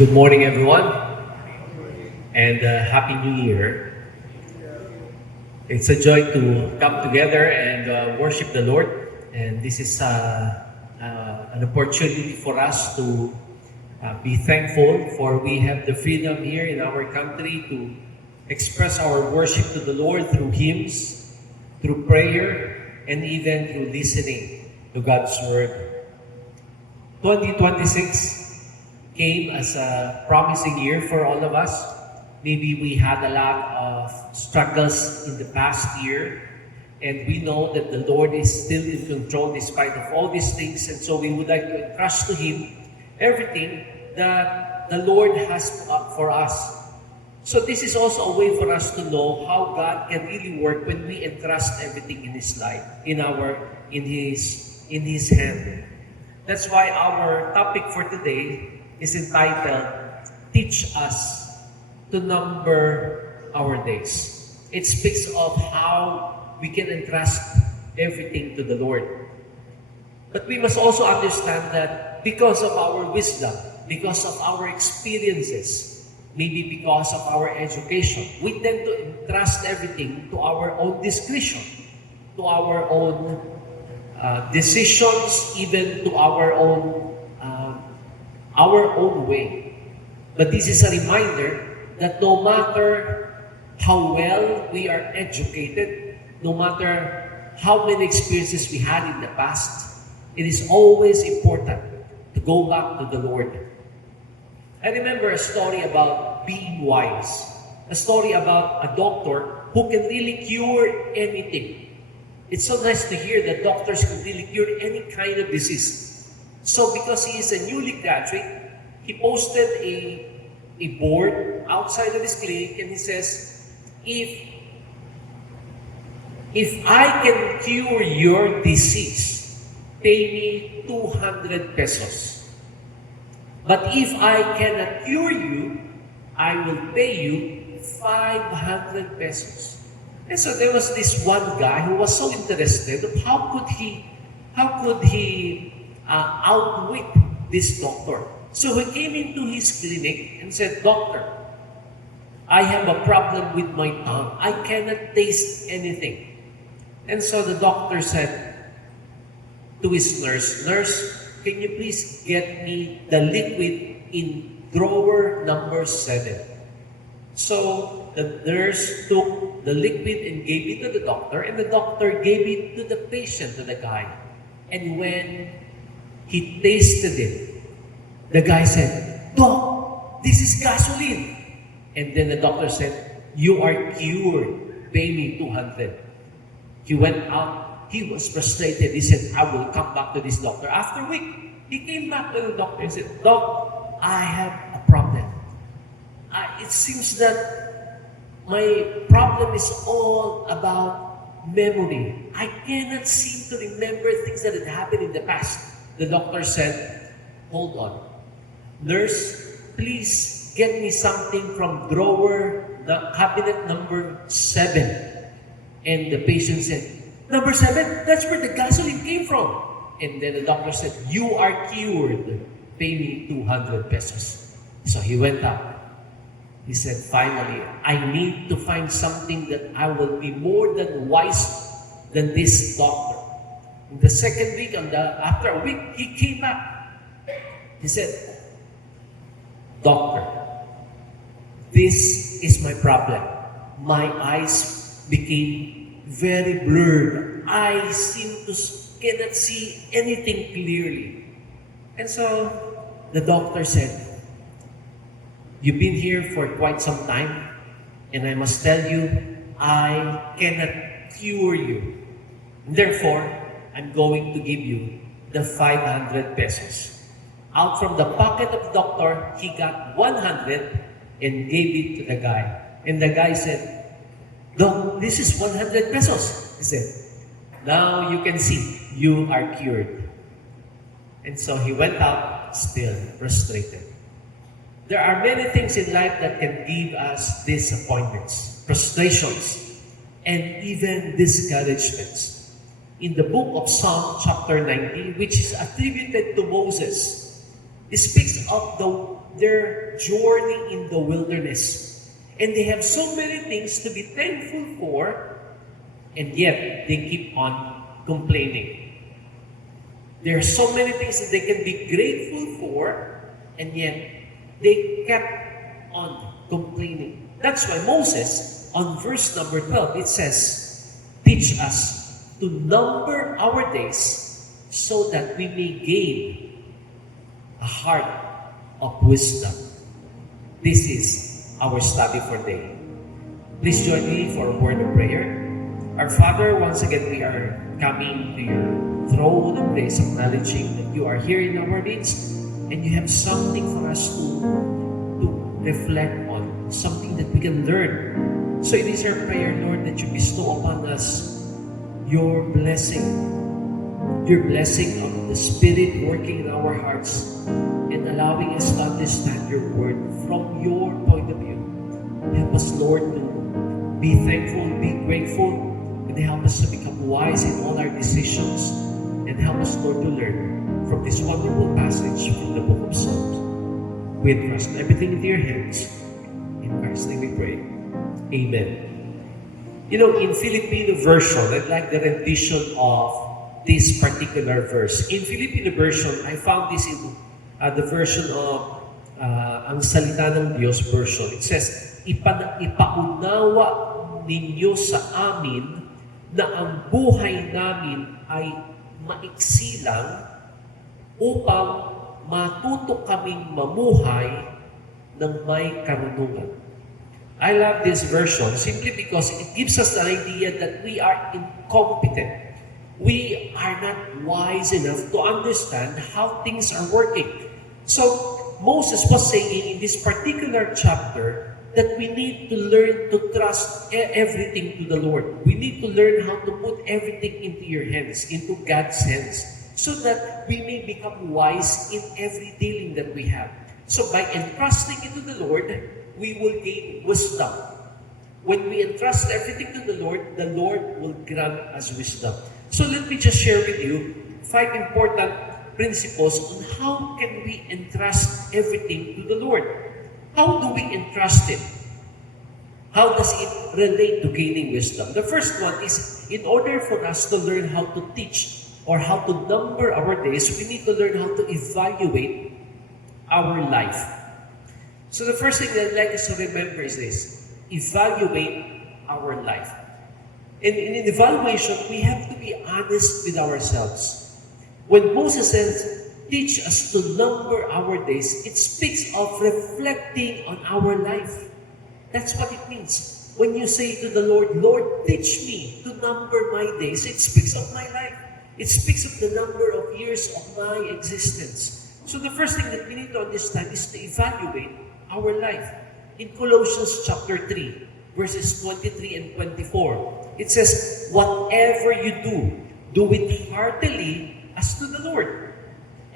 Good morning, everyone, and Happy New Year. It's a joy to come together and worship the Lord, and this is an opportunity for us to be thankful for we have the freedom here in our country to express our worship to the Lord through hymns, through prayer, and even through listening to God's Word. 2026 came as a promising year for all of us. Maybe we had a lot of struggles in the past year, and we know that the Lord is still in control despite of all these things, and so we would like to entrust to Him everything that the Lord has for us. So this is also a way for us to know how God can really work when we entrust everything in His life, in His hand. That's why our topic for today is entitled, Teach Us to Number Our Days. It speaks of how we can entrust everything to the Lord. But we must also understand that because of our wisdom, because of our experiences, maybe because of our education, we tend to entrust everything to our own discretion, to our own decisions, even to our own way. But this is a reminder that no matter how well we are educated, no matter how many experiences we had in the past, it is always important to go back to the Lord. I remember a story about being wise, a story about a doctor who can really cure anything. It's so nice to hear that doctors can really cure any kind of disease. So because he is a newly graduate, he posted a board outside of his clinic, and he says, if I can cure your disease, pay me 200 pesos. But if I cannot cure you, I will pay you 500 pesos. And so there was this one guy who was so interested of how could he outwit this doctor. So he came into his clinic and said, Doctor, I have a problem with my tongue. I cannot taste anything. And so the doctor said to his nurse, Nurse, can you please get me the liquid in drawer number 7? So the nurse took the liquid and gave it to the doctor, and the doctor gave it to the patient, to the guy. And when he tasted it, the guy said, Doc, this is gasoline. And then the doctor said, you are cured. Pay me 200. He went out. He was frustrated. He said, I will come back to this doctor. After a week, he came back to the doctor and said, Doc, I have a problem. It seems that my problem is all about memory. I cannot seem to remember things that had happened in the past. The doctor said, hold on. Nurse, please get me something from the cabinet number 7. And the patient said, number 7? That's where the gasoline came from. And then the doctor said, you are cured. Pay me 200 pesos. So he went up. He said, finally, I need to find something that I will be more than wise than this doctor. In the second week, after a week, he came back. He said, Doctor, this is my problem. My eyes became very blurred. I cannot see anything clearly. And so the doctor said, you've been here for quite some time, and I must tell you, I cannot cure you. Therefore, I'm going to give you the 500 pesos. Out from the pocket of the doctor, he got 100 and gave it to the guy. And the guy said, Doc, this is 100 pesos. He said, now you can see, you are cured. And so he went out still frustrated. There are many things in life that can give us disappointments, frustrations, and even discouragements. In the book of Psalm chapter 90, which is attributed to Moses, it speaks of their journey in the wilderness. And they have so many things to be thankful for, and yet they keep on complaining. There are so many things that they can be grateful for, and yet they kept on complaining. That's why Moses, on verse number 12, it says, teach us to number our days so that we may gain a heart of wisdom. This is our study for today. Please join me for a word of prayer. Our Father, once again we are coming to your throne of grace, acknowledging that you are here in our midst and you have something for us to reflect on, something that we can learn. So it is our prayer, Lord, that you bestow upon us your blessing of the Spirit working in our hearts and allowing us to understand your word from your point of view. Help us, Lord, to be thankful, be grateful, and help us to become wise in all our decisions, and help us, Lord, to learn from this wonderful passage from the book of Psalms. We entrust everything into your hands. In Christ's name we pray. Amen. You know, in Filipino version, I'd like the rendition of this particular verse. In Filipino version, I found this in the version of ang Salita ng Diyos version. It says, ipaunawa ninyo sa amin na ang buhay namin ay maiksi lang upang matuto kaming mamuhay ng may karunungan. I love this version simply because it gives us the idea that we are incompetent. We are not wise enough to understand how things are working. So, Moses was saying in this particular chapter that we need to learn to trust everything to the Lord. We need to learn how to put everything into your hands, into God's hands, so that we may become wise in every dealing that we have. So by entrusting it to the Lord, we will gain wisdom. When we entrust everything to the Lord will grant us wisdom. So let me just share with you 5 important principles on how can we entrust everything to the Lord. How do we entrust it? How does it relate to gaining wisdom? The first one is, in order for us to learn how to teach or how to number our days, we need to learn how to evaluate our life. So the first thing that I'd like us to remember is this: evaluate our life. And in evaluation, we have to be honest with ourselves. When Moses says, teach us to number our days, it speaks of reflecting on our life. That's what it means. When you say to the Lord, Lord, teach me to number my days, it speaks of my life. It speaks of the number of years of my existence. So the first thing that we need to understand is to evaluate our life. In Colossians chapter 3, verses 23 and 24, it says, whatever you do it heartily as to the Lord,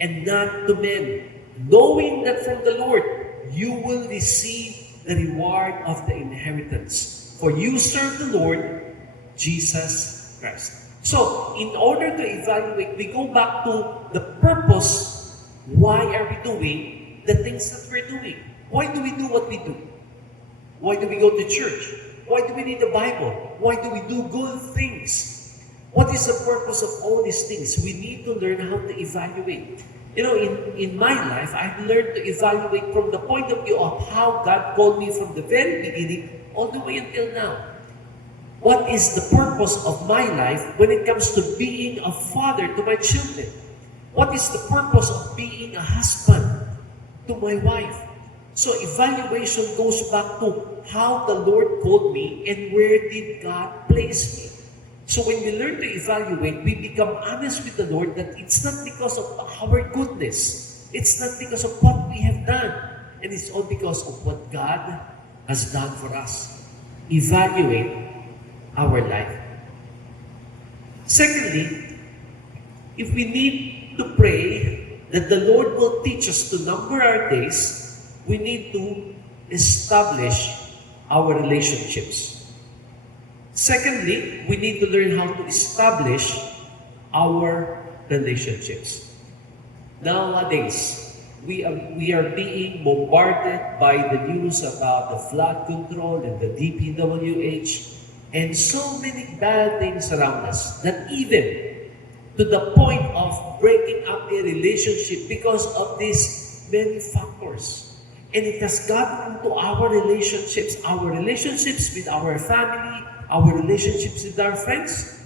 and not to men, knowing that from the Lord you will receive the reward of the inheritance. For you serve the Lord Jesus Christ. So, in order to evaluate, we go back to the purpose. Why are we doing the things that we're doing? Why do we do what we do? Why do we go to church? Why do we read the Bible? Why do we do good things? What is the purpose of all these things? We need to learn how to evaluate. You know, in my life, I've learned to evaluate from the point of view of how God called me from the very beginning all the way until now. What is the purpose of my life when it comes to being a father to my children? What is the purpose of being a husband to my wife? So evaluation goes back to how the Lord called me and where did God place me. So when we learn to evaluate, we become honest with the Lord that it's not because of our goodness. It's not because of what we have done. And it's all because of what God has done for us. Evaluate our life. Secondly, if we need to pray that the Lord will teach us to number our days, we need to establish our relationships. Secondly, we need to learn how to establish our relationships. Nowadays, we are being bombarded by the news about the flood control and the DPWH and so many bad things around us that even to the point of breaking up a relationship because of these many factors. And it has gotten into our relationships with our family, our relationships with our friends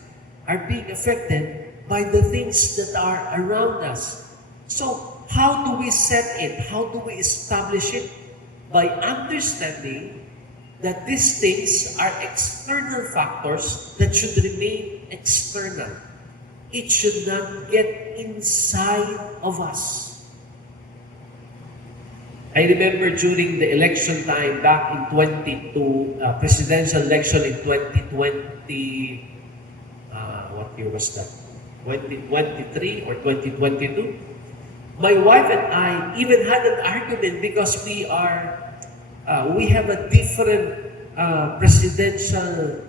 are being affected by the things that are around us. So, how do we set it? How do we establish it? By understanding that these things are external factors that should remain external. It should not get inside of us. I remember during the election time back in presidential election in 2020, what year was that? 2023 or 2022? My wife and I even had an argument because we have a different presidential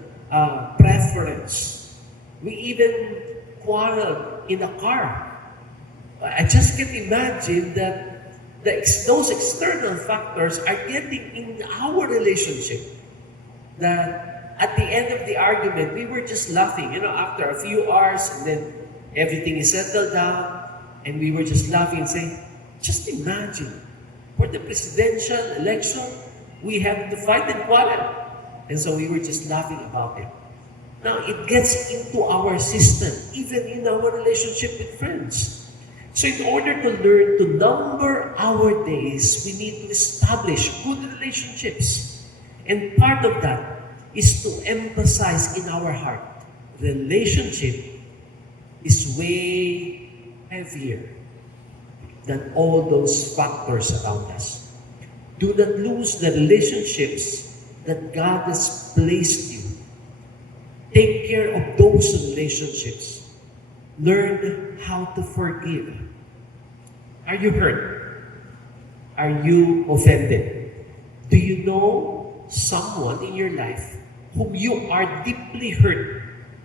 preference. We even quarreled in a car. I just can't imagine that those external factors are getting in our relationship. That at the end of the argument, we were just laughing. After a few hours, and then everything is settled down. And we were just laughing and saying, just imagine, for the presidential election, we have to fight and quarrel. And so we were just laughing about it. Now, it gets into our system, even in our relationship with friends. So in order to learn to number our days, we need to establish good relationships. And part of that is to emphasize in our heart, relationship is way heavier than all those factors around us. Do not lose the relationships that God has placed you. Take care of those relationships. Learn how to forgive. Are you hurt? Are you offended? Do you know someone in your life whom you are deeply hurt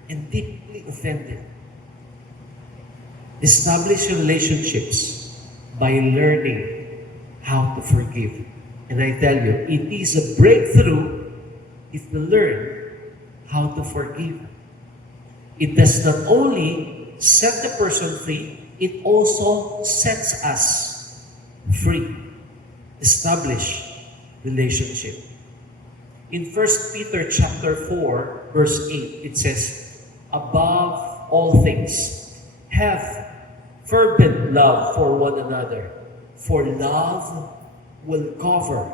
and deeply offended? Establish relationships by learning how to forgive. And I tell you, it is a breakthrough if we learn how to forgive. It does not only set the person free, it also sets us free. Establish relationship. In 1 Peter chapter 4, verse 8, it says, above all things, have fervent love for one another, for love will cover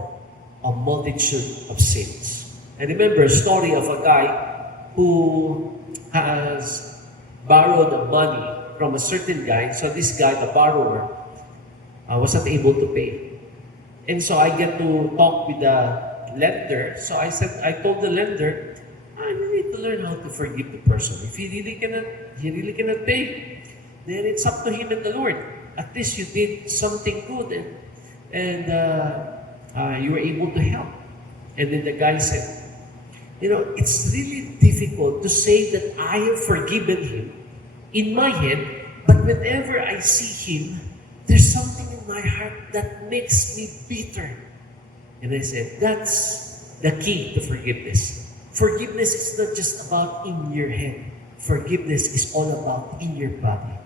a multitude of sins. I remember a story of a guy who has borrowed money from a certain guy. So this guy, the borrower, was not able to pay. And so I get to talk with the lender. So I told the lender, you need to learn how to forgive the person. If he really cannot pay, then it's up to him and the Lord. At least you did something good and you were able to help. And then the guy said, it's really difficult to say that I have forgiven him in my head, but whenever I see him, there's something in my heart that makes me bitter. And I said, that's the key to forgiveness. Forgiveness is not just about in your head. Forgiveness is all about in your body.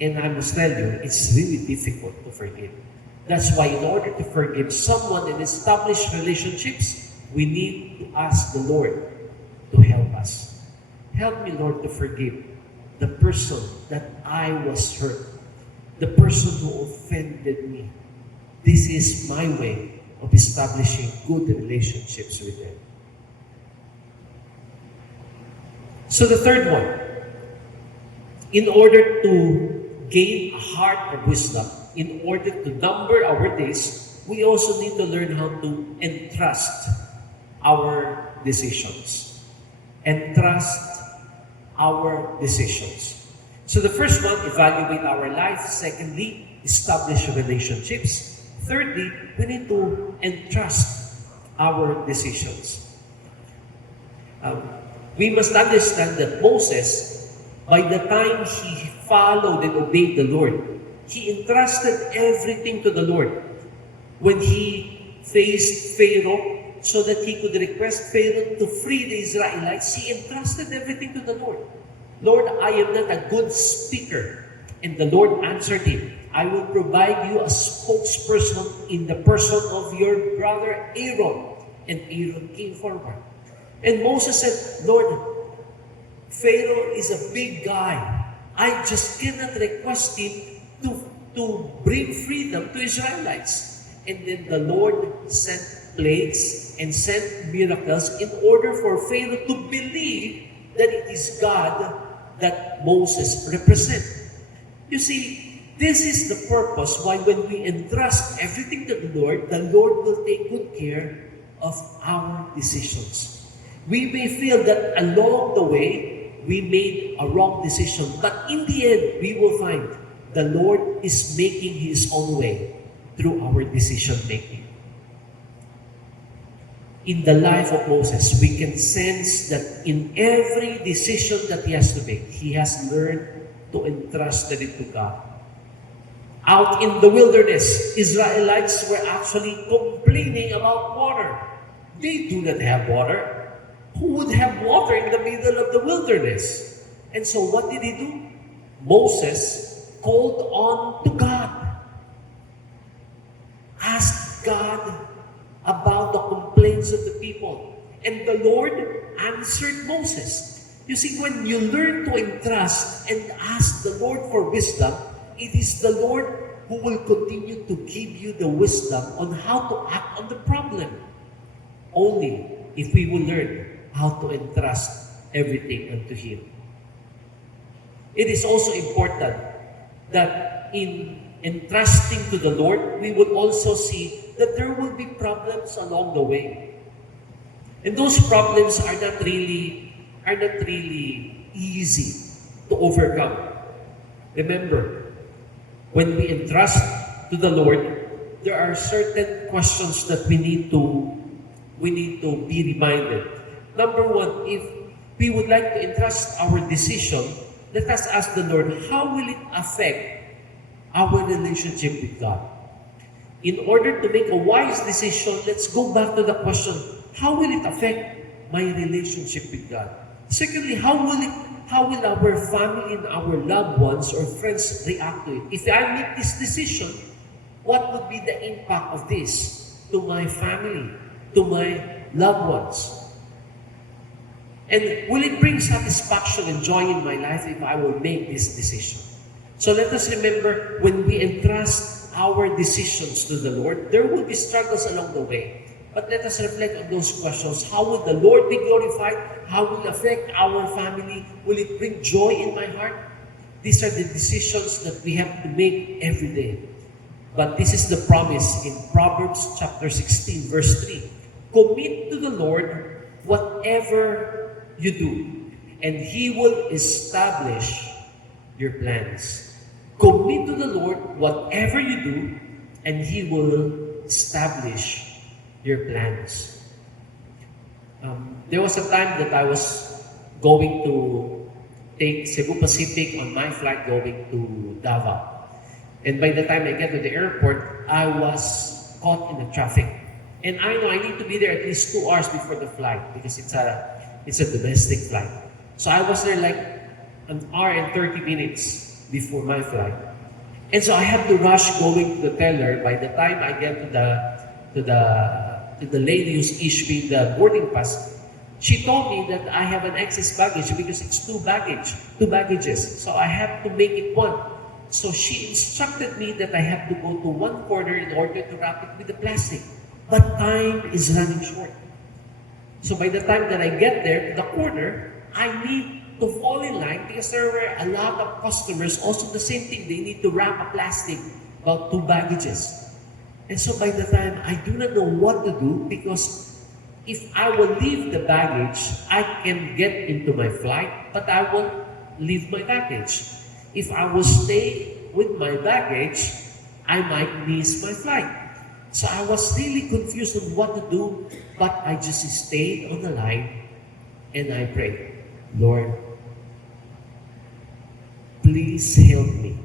And I must tell you, it's really difficult to forgive. That's why in order to forgive someone and establish relationships, we need to ask the Lord to help us. Help me, Lord, to forgive the person that I was hurt, the person who offended me. This is my way of establishing good relationships with them. So the third one, in order to gain a heart of wisdom, in order to number our days, we also need to learn how to entrust our decisions. Entrust our decisions. So the first one, evaluate our life. Secondly, establish relationships. Thirdly, we need to entrust our decisions. We must understand that Moses, by the time he followed and obeyed the Lord, He entrusted everything to the Lord. When he faced Pharaoh so that he could request Pharaoh to free the Israelites, he entrusted everything to the Lord. Lord, I am not a good speaker. And the Lord answered him, I will provide you a spokesperson in the person of your brother Aaron. And Aaron came forward. And Moses said, Lord, Pharaoh is a big guy. I just cannot request him to bring freedom to Israelites. And then the Lord sent plagues and sent miracles in order for Pharaoh to believe that it is God that Moses represents. You see, this is the purpose why when we entrust everything to the Lord will take good care of our decisions. We may feel that along the way, we made a wrong decision, but in the end, we will find the Lord is making His own way through our decision making. In the life of Moses, we can sense that in every decision that he has to make, he has learned to entrust it to God. Out in the wilderness, Israelites were actually complaining about water. They do not have water. Who would have water in the middle of the wilderness? And so what did he do? Moses called on to God. Asked God about the complaints of the people. And the Lord answered Moses. You see, when you learn to entrust and ask the Lord for wisdom, it is the Lord who will continue to give you the wisdom on how to act on the problem. Only if we will learn how to entrust everything unto Him. It is also important that in entrusting to the Lord, we will also see that there will be problems along the way. And those problems are not really easy to overcome. Remember, when we entrust to the Lord, there are certain questions that we need to be reminded. Number one, if we would like to entrust our decision, let us ask the Lord, how will it affect our relationship with God? In order to make a wise decision, let's go back to the question, how will it affect my relationship with God? Secondly, how will our family and our loved ones or friends react to it? If I make this decision, what would be the impact of this to my family, to my loved ones? And will it bring satisfaction and joy in my life if I will make this decision? So let us remember, when we entrust our decisions to the Lord, there will be struggles along the way. But let us reflect on those questions. How will the Lord be glorified? How will it affect our family? Will it bring joy in my heart? These are the decisions that we have to make every day. But this is the promise in Proverbs chapter 16, verse 3. Commit to the Lord whatever you do, and He will establish your plans. Commit to the Lord whatever you do, and He will establish your plans. There was a time that I was going to take Cebu Pacific on my flight going to Davao. And by the time I get to the airport, I was caught in the traffic. And I know I need to be there at least 2 hours before the flight because it's a domestic flight. So I was there like an hour and 30 minutes before my flight. And so I had to rush going to the teller. By the time I get to the lady who's issuing the boarding pass, she told me that I have an excess baggage because it's two baggages. So I have to make it one. So she instructed me that I have to go to one corner in order to wrap it with the plastic. But time is running short. So by the time that I get there to the corner, I need to fall in line because there were a lot of customers also the same thing. They need to wrap a plastic about 2 baggages. And so by the time, I do not know what to do because if I will leave the baggage, I can get into my flight, but I won't leave my baggage. If I will stay with my baggage, I might miss my flight. So I was really confused on what to do, but I just stayed on the line and I prayed, Lord, please help me.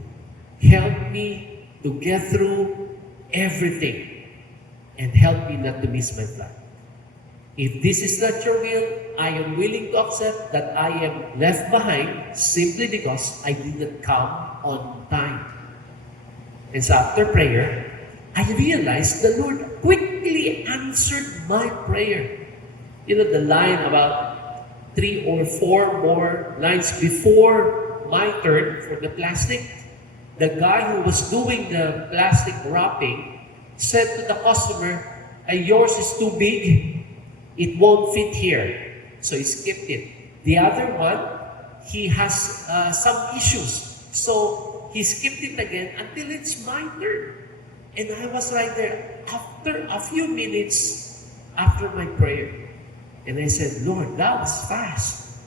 Help me to get through everything and help me not to miss my flight. If this is not your will, I am willing to accept that I am left behind simply because I did not come on time. And so after prayer, I realized the Lord quickly answered my prayer. You know, the line about 3 or 4 more lines before my turn for the plastic, the guy who was doing the plastic wrapping said to the customer, yours is too big, it won't fit here. So he skipped it. The other one, he has some issues. So he skipped it again until it's my turn. And I was right there after a few minutes after my prayer. And I said, Lord, that was fast.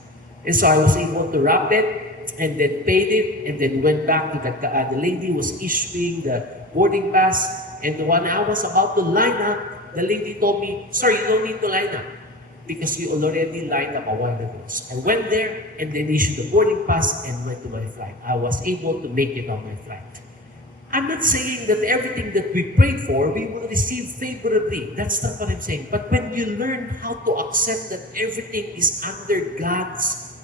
And so I was able to wrap it and then paid it and then went back to the lady was issuing the boarding pass. And when I was about to line up, the lady told me, sir, you don't need to line up because you already lined up a while ago. So I went there and then issued the boarding pass and went to my flight. I was able to make it on my flight. I'm not saying that everything that we prayed for, we will receive favorably. That's not what I'm saying. But when you learn how to accept that everything is under God's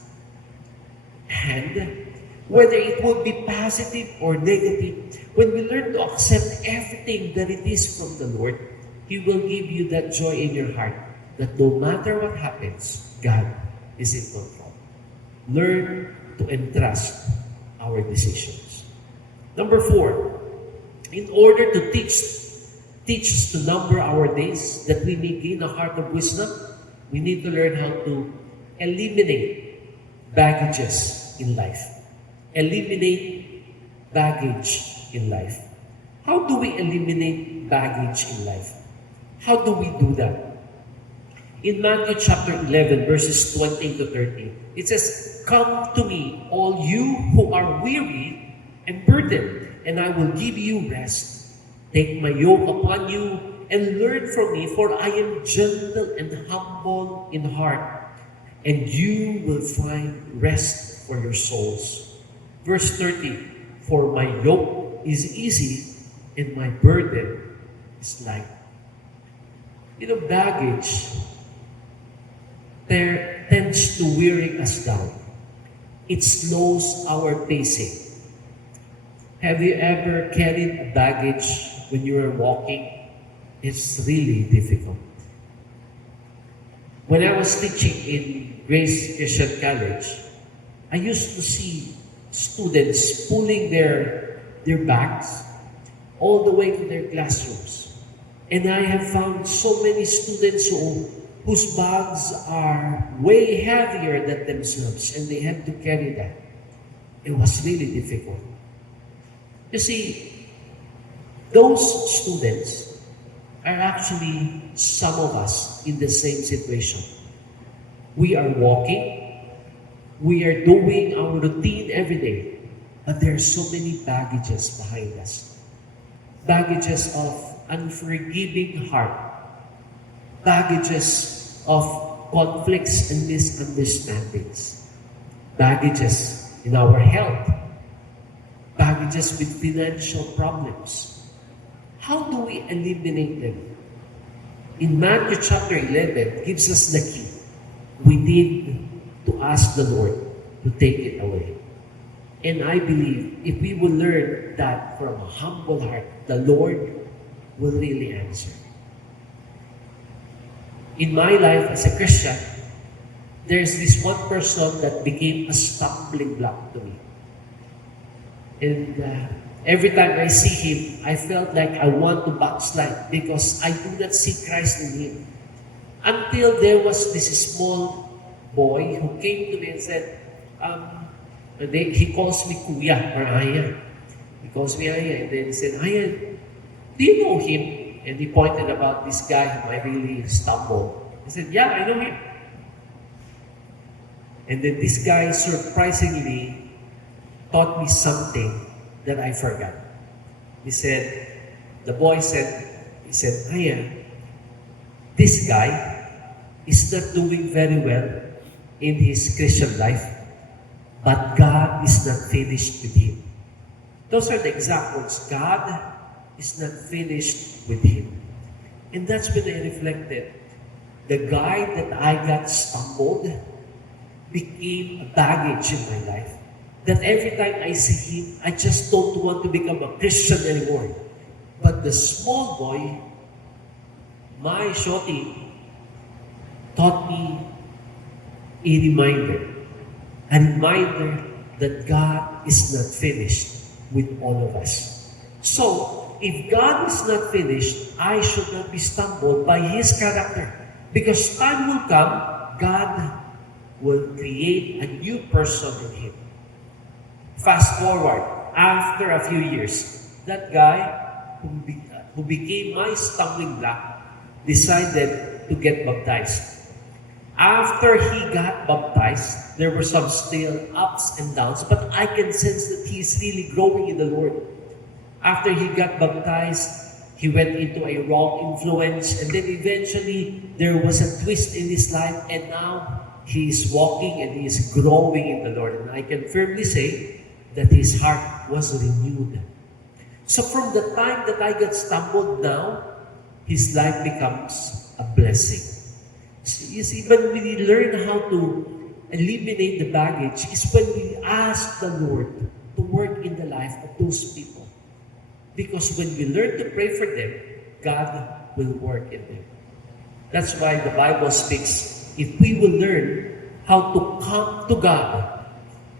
hand, whether it will be positive or negative, when we learn to accept everything that it is from the Lord, He will give you that joy in your heart that no matter what happens, God is in control. Learn to entrust our decisions. Number 4, in order to teach us to number our days that we may gain a heart of wisdom, we need to learn how to eliminate baggages in life. Eliminate baggage in life. How do we eliminate baggage in life? How do we do that? In Matthew chapter 11, verses 20 to 30, it says, "Come to me, all you who are weary and burdened, and I will give you rest. Take my yoke upon you and learn from me, for I am gentle and humble in heart, and you will find rest for your souls." Verse 30, "For my yoke is easy and my burden is light." You know, baggage tends to wearing us down. It slows our pacing. Have you ever carried a baggage when you were walking? It's really difficult. When I was teaching in Grace Christian College, I used to see students pulling their bags all the way to their classrooms. And I have found so many students whose bags are way heavier than themselves and they had to carry that. It was really difficult. You see, those students are actually some of us in the same situation. We are walking, we are doing our routine every day, but there are so many baggages behind us. Baggages of unforgiving heart, baggages of conflicts and misunderstandings, baggages in our health, baggages with financial problems. How do we eliminate them? In Matthew chapter 11 gives us the key. We need to ask the Lord to take it away. And I believe if we will learn that from a humble heart, the Lord will really answer. In my life as a Christian, there's this one person that became a stumbling block to me. And every time I see him, I felt like I want to backslide because I do not see Christ in him. Until there was this small boy who came to me and said, he calls me Kuya or Aya. He calls me Aya. And then he said, Aya, do you know him? And he pointed about this guy whom I really stumbled. I said, yeah, I know him. And then this guy surprisingly taught me something that I forgot. He said, Aya, this guy is not doing very well in his Christian life, but God is not finished with him. Those are the exact words. God is not finished with him. And that's when I reflected. The guy that I got stumbled became a baggage in my life. That every time I see him, I just don't want to become a Christian anymore. But the small boy, my shorty, taught me a reminder that God is not finished with all of us. So, if God is not finished, I should not be stumbled by His character. Because time will come, God will create a new person in him. Fast forward, after a few years, that guy who became my stumbling block decided to get baptized. After he got baptized, there were some still ups and downs, but I can sense that he is really growing in the Lord. After he got baptized, he went into a wrong influence, and then eventually there was a twist in his life, and now he is walking and he is growing in the Lord. And I can firmly say that his heart was renewed. So from the time that I got stumbled now, his life becomes a blessing. So you see, when we learn how to eliminate the baggage, is when we ask the Lord to work in the life of those people. Because when we learn to pray for them, God will work in them. That's why the Bible speaks, if we will learn how to come to God,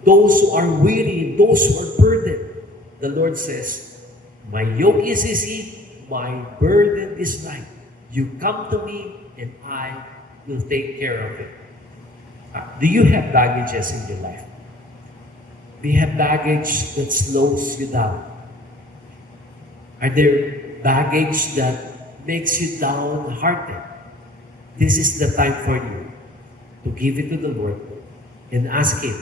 those who are weary, those who are burdened, the Lord says, my yoke is easy, my burden is light. You come to me and I will take care of it. Do you have baggages in your life? Do you have baggage that slows you down? Are there baggage that makes you downhearted? This is the time for you to give it to the Lord and ask Him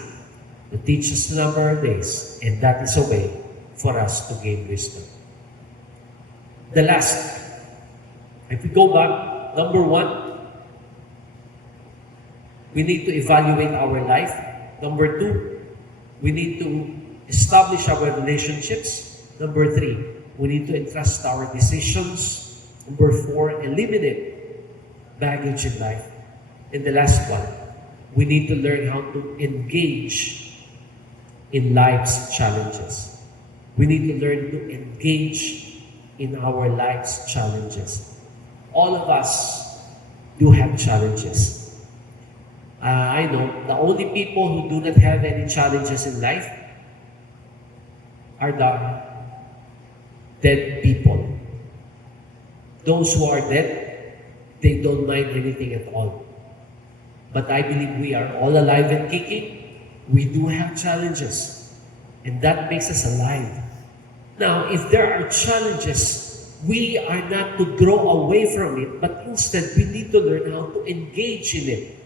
to teach us the number of days, and that is a way for us to gain wisdom. The last, if we go back, number one, we need to evaluate our life. Number two, we need to establish our relationships. Number three, we need to entrust our decisions. Number four, eliminate baggage in life. And the last one, we need to learn how to engage in life's challenges. We need to learn to engage in our life's challenges. All of us do have challenges. I know the only people who do not have any challenges in life are the dead people. Those who are dead, they don't mind anything at all. But I believe we are all alive and kicking. We do have challenges. And that makes us alive. Now, if there are challenges, we are not to draw away from it, but instead we need to learn how to engage in it.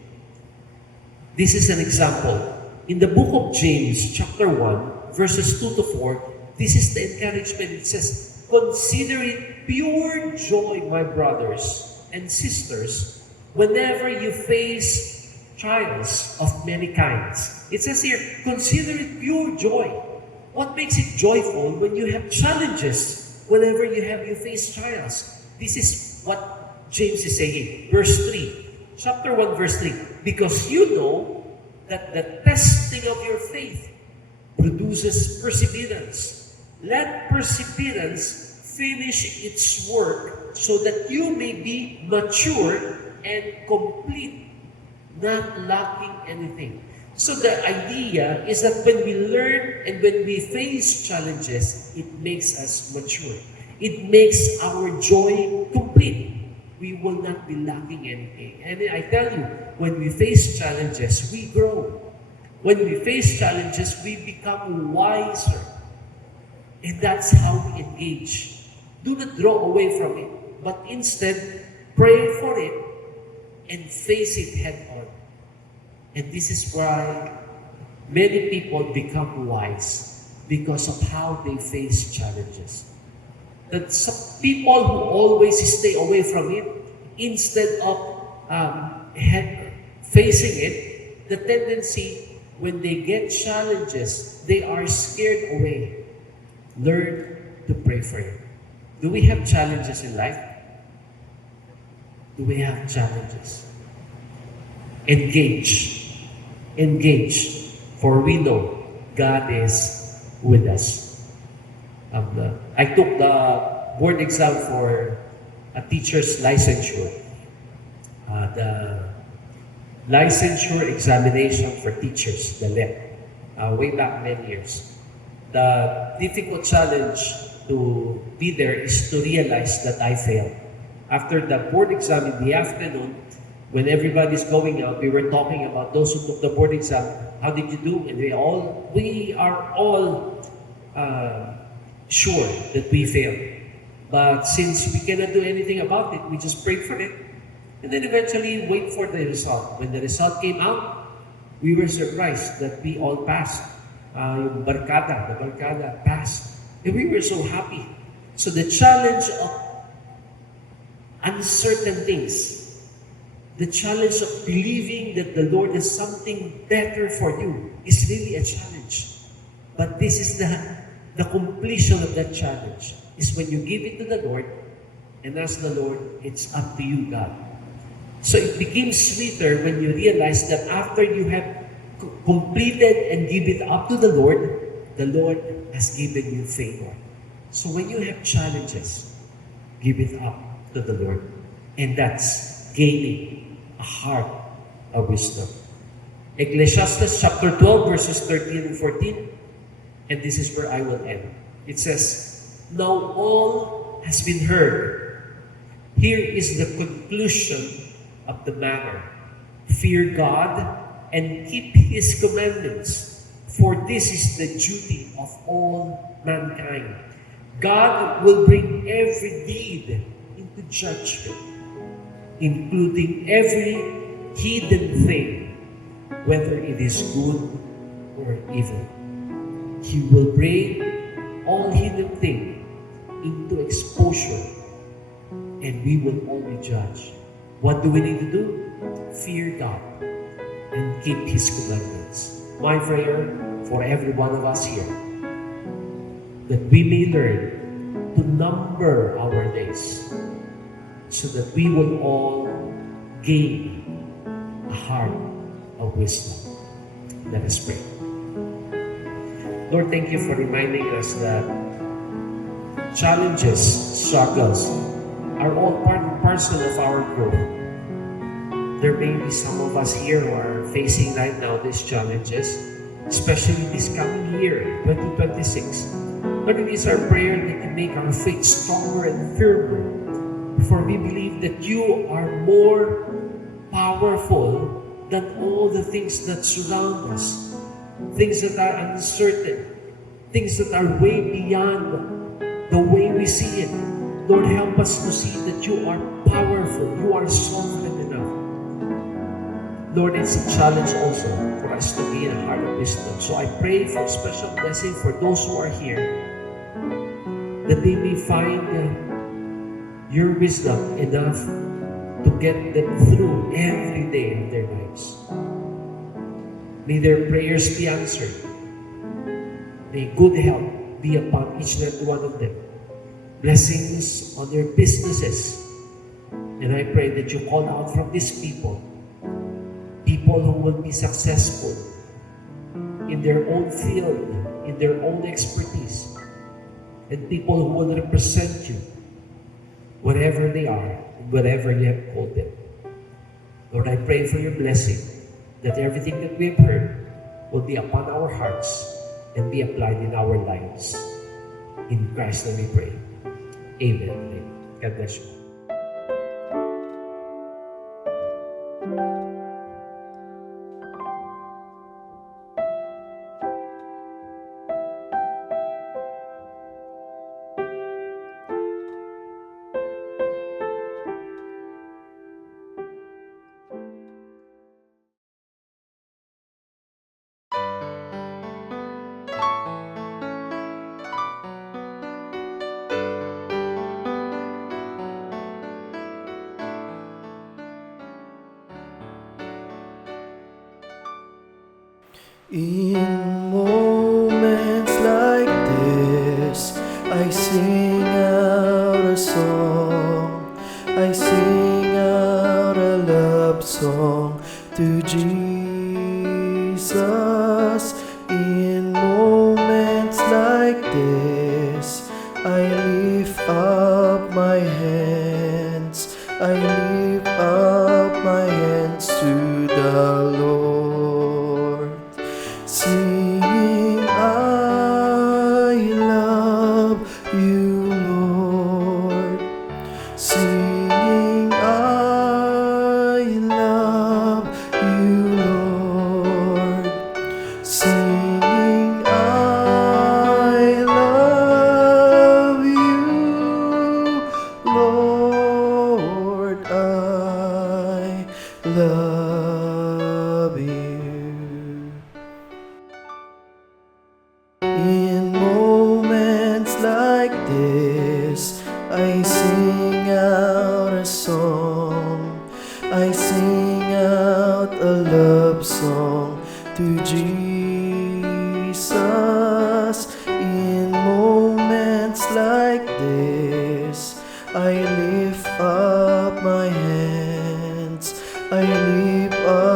This is an example. In the book of James, chapter 1, verses 2 to 4, this is the encouragement. It says, consider it pure joy, my brothers and sisters, whenever you face trials of many kinds. It says here, consider it pure joy. What makes it joyful when you have challenges, whenever you face trials? This is what James is saying. Verse 3. Chapter 1, verse 3. Because you know that the testing of your faith produces perseverance. Let perseverance finish its work so that you may be mature and complete, not lacking anything. So the idea is that when we learn and when we face challenges, it makes us mature. It makes our joy complete. We will not be lacking anything. And I tell you, when we face challenges, we grow. When we face challenges, we become wiser. And that's how we engage. Do not draw away from it, but instead, pray for it and face it head on. And this is why many people become wise, because of how they face challenges. That some people who always stay away from it, instead of facing it, the tendency when they get challenges, they are scared away. Learn to pray for Him. Do we have challenges in life? Do we have challenges? Engage. Engage. For we know God is with us. I took the board exam for a teacher's licensure. The licensure examination for teachers, the LEP, way back many years. The difficult challenge to be there is to realize that I failed. After the board exam in the afternoon, when everybody's going out, we were talking about those who took the board exam. How did you do? And we are all sure that we failed. But since we cannot do anything about it, we just prayed for it. And then eventually wait for the result. When the result came out, we were surprised that we all passed. The barkada passed. And we were so happy. So the challenge of uncertain things, the challenge of believing that the Lord has something better for you is really a challenge. But this is the completion of that challenge, is when you give it to the Lord and ask the Lord, it's up to you, God. So it became sweeter when you realize that after you have completed and give it up to the Lord has given you favor. So when you have challenges, give it up to the Lord. And that's gaining a heart of wisdom. Ecclesiastes chapter 12 verses 13 and 14. And this is where I will end. It says, now all has been heard. Here is the conclusion of the matter. Fear God and keep His commandments, for this is the duty of all mankind. God will bring every deed into judgment, including every hidden thing, whether it is good or evil. He will bring all hidden things into exposure, and we will only judge. What do we need to do? Fear God and keep His commandments. My prayer for every one of us here, that we may learn to number our days so that we will all gain a heart of wisdom. Let us pray. Lord, thank you for reminding us that challenges, struggles are all part and parcel of our growth. There may be some of us here who are facing right now these challenges, especially this coming year, 2026. Lord, it is our prayer that you make our faith stronger and firmer, for we believe that you are more powerful than all the things that surround us, things that are uncertain, things that are way beyond the way we see it. Lord, help us to see that you are powerful, you are sovereign enough. Lord, it's a challenge also for us to be in a heart of wisdom. So I pray for special blessing for those who are here, that they may find your wisdom enough to get them through every day of their lives. May their prayers be answered. May good health be upon each and every one of them. Blessings on their businesses. And I pray that you call out from these people who will be successful in their own field, in their own expertise, and people who will represent you, wherever they are, and wherever you have called them. Lord, I pray for your blessing, that everything that we have heard will be upon our hearts and be applied in our lives. In Christ's name we pray. Amen. God bless you. In moments like this, to Jesus. In moments like this, I lift up my hands. I lift up my hands to the Lord, singing, I love you, Lord. Singing, I love you, Lord. Singing, I love you, Lord. I love you. In moments like this, I sing out a song. I sing out a love song to Jesus. In moments like this, I lift up my hands. I lift up